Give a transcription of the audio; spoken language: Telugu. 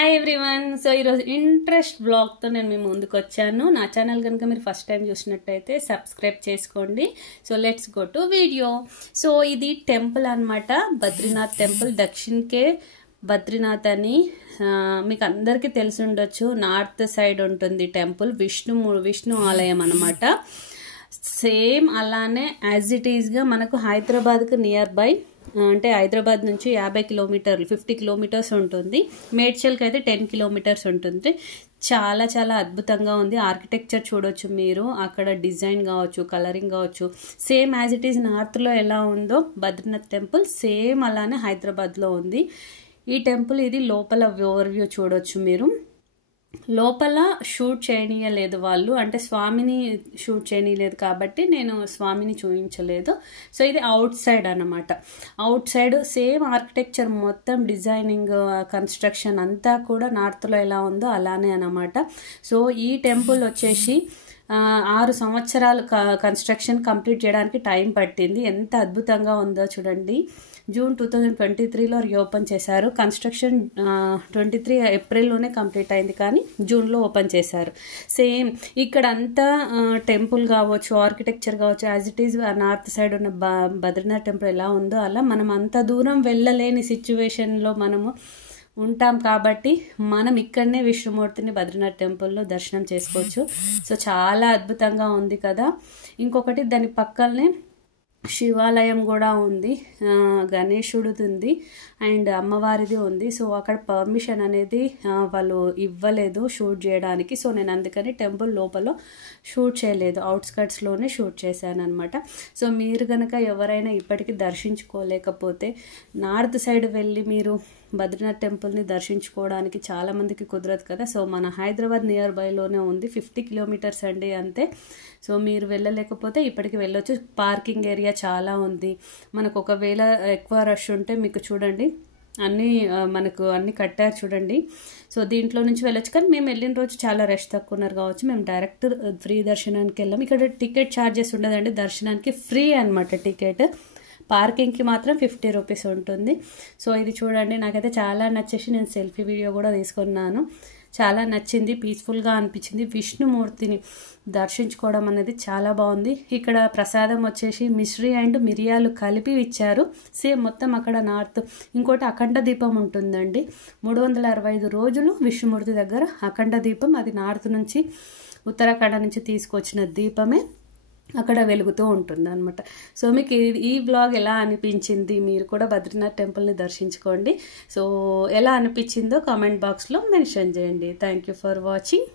Hi everyone. సో ఈరోజు ఇంట్రెస్ట్ బ్లాగ్తో నేను మీ ముందుకు వచ్చాను. నా ఛానల్ కనుక మీరు ఫస్ట్ టైం చూసినట్టయితే సబ్స్క్రైబ్ చేసుకోండి. So let's go to video. So ఇది టెంపుల్ అనమాట, బద్రీనాథ్ టెంపుల్. దక్షిణకే బద్రీనాథ్ అని మీకు అందరికీ తెలిసి ఉండొచ్చు. నార్త్ సైడ్ ఉంటుంది టెంపుల్, విష్ణు ఆలయం అనమాట. సేమ్ అలానే యాజ్ ఇట్ ఈజ్గా మనకు హైదరాబాద్కు నియర్ బై, అంటే హైదరాబాద్ నుంచి 50 కిలోమీటర్లు 50 కిలోమీటర్స్ ఉంటుంది. మేడ్చల్కి అయితే 10 కిలోమీటర్స్ ఉంటుంది. చాలా చాలా అద్భుతంగా ఉంది. ఆర్కిటెక్చర్ చూడొచ్చు మీరు, అక్కడ డిజైన్ కావచ్చు, కలరింగ్ కావచ్చు, సేమ్ యాజ్ ఇట్ ఈజ్ నార్త్లో ఎలా ఉందో బద్రీనాథ్ టెంపుల్ సేమ్ అలానే హైదరాబాద్లో ఉంది. ఈ టెంపుల్ ఇది లోపల ఓవర్వ్యూ చూడొచ్చు మీరు. లోపల షూట్ చేయనీయలేదు వాళ్ళు, అంటే స్వామిని షూట్ చేయనీయలేదు కాబట్టి నేను స్వామిని చూపించలేదు. సో ఇది అవుట్ సైడ్ అనమాట. అవుట్ సైడ్ సేమ్ ఆర్కిటెక్చర్ మొత్తం, డిజైనింగ్, కన్స్ట్రక్షన్ అంతా కూడా నార్త్లో ఎలా ఉందో అలానే అనమాట. సో ఈ టెంపుల్ వచ్చేసి 6 సంవత్సరాలు కన్స్ట్రక్షన్ కంప్లీట్ చేయడానికి టైం పట్టింది. ఎంత అద్భుతంగా ఉందో చూడండి. జూన్ 2023లో రీఓపెన్ చేశారు. కన్స్ట్రక్షన్ 23 ఏప్రిల్లోనే కంప్లీట్ అయింది, కానీ జూన్లో ఓపెన్ చేశారు. సేమ్ ఇక్కడ అంతా టెంపుల్ కావచ్చు, ఆర్కిటెక్చర్ కావచ్చు, as it is north side ఉన్న బద్రీనాథ్ టెంపుల్ ఎలా ఉందో అలా మనం అంత దూరం వెళ్ళలేని సిచ్యువేషన్లో మనము ఉంటాం కాబట్టి మనం ఇక్కడనే విష్ణుమూర్తిని బద్రీనాథ్ టెంపుల్లో దర్శనం చేసుకోవచ్చు. సో చాలా అద్భుతంగా ఉంది కదా. ఇంకొకటి దాని పక్కనే శివాలయం కూడా ఉంది, గణేశుడిది ఉంది అండ్ అమ్మవారిది ఉంది. సో అక్కడ పర్మిషన్ అనేది వాళ్ళు ఇవ్వలేదు షూట్ చేయడానికి. సో నేను అందుకని టెంపుల్ లోపల షూట్ చేయలేదు, అవుట్స్కట్స్లోనే షూట్ చేశాను అనమాట. సో మీరు కనుక ఎవరైనా ఇప్పటికీ దర్శించుకోలేకపోతే నార్త్ సైడ్ వెళ్ళి మీరు బద్రీనాథ్ టెంపుల్ని దర్శించుకోవడానికి చాలామందికి కుదరదు కదా. సో మన హైదరాబాద్ నియర్ బైలోనే ఉంది, 50 కిలోమీటర్స్ అండి అంతే. సో మీరు వెళ్ళలేకపోతే ఇప్పటికి వెళ్ళొచ్చు. పార్కింగ్ ఏరియా చాలా ఉంది మనకు. ఒకవేళ ఎక్కువ రష్ ఉంటే మీకు చూడండి మనకు అన్ని కట్టారు చూడండి. సో దీంట్లో నుంచి వెళ్ళొచ్చు, కానీ మేము వెళ్ళిన రోజు చాలా రష్ తక్కువ ఉన్నారు కావచ్చు. మేము డైరెక్ట్ ఫ్రీ దర్శనానికి వెళ్ళాం. ఇక్కడ టికెట్ ఛార్జెస్ ఉండదండి, దర్శనానికి ఫ్రీ అనమాట టికెట్. పార్కింగ్కి మాత్రం 50 రూపీస్ ఉంటుంది. సో ఇది చూడండి, నాకైతే చాలా నచ్చేసి నేను సెల్ఫీ వీడియో కూడా తీసుకున్నాను. చాలా నచ్చింది, పీస్ఫుల్గా అనిపించింది. విష్ణుమూర్తిని దర్శించుకోవడం అనేది చాలా బాగుంది. ఇక్కడ ప్రసాదం వచ్చేసి మిశ్రీ అండ్ మిరియాలు కలిపి ఇచ్చారు. సేమ్ మొత్తం అక్కడ నార్త్. ఇంకోటి అఖండ దీపం ఉంటుందండి. 365 రోజులు విష్ణుమూర్తి దగ్గర అఖండ దీపం, అది నార్త్ నుంచి ఉత్తరాఖండ నుంచి తీసుకొచ్చిన దీపమే అక్కడ వెలుగుతూ ఉంటుంది అనమాట. సో మీకు ఈ వ్లాగ్ ఎలా అనిపించింది? మీరు కూడా బద్రీనాథ్ టెంపుల్ని దర్శించుకోండి. సో ఎలా అనిపించిందో కామెంట్ బాక్స్లో మెన్షన్ చేయండి. Thank you for watching.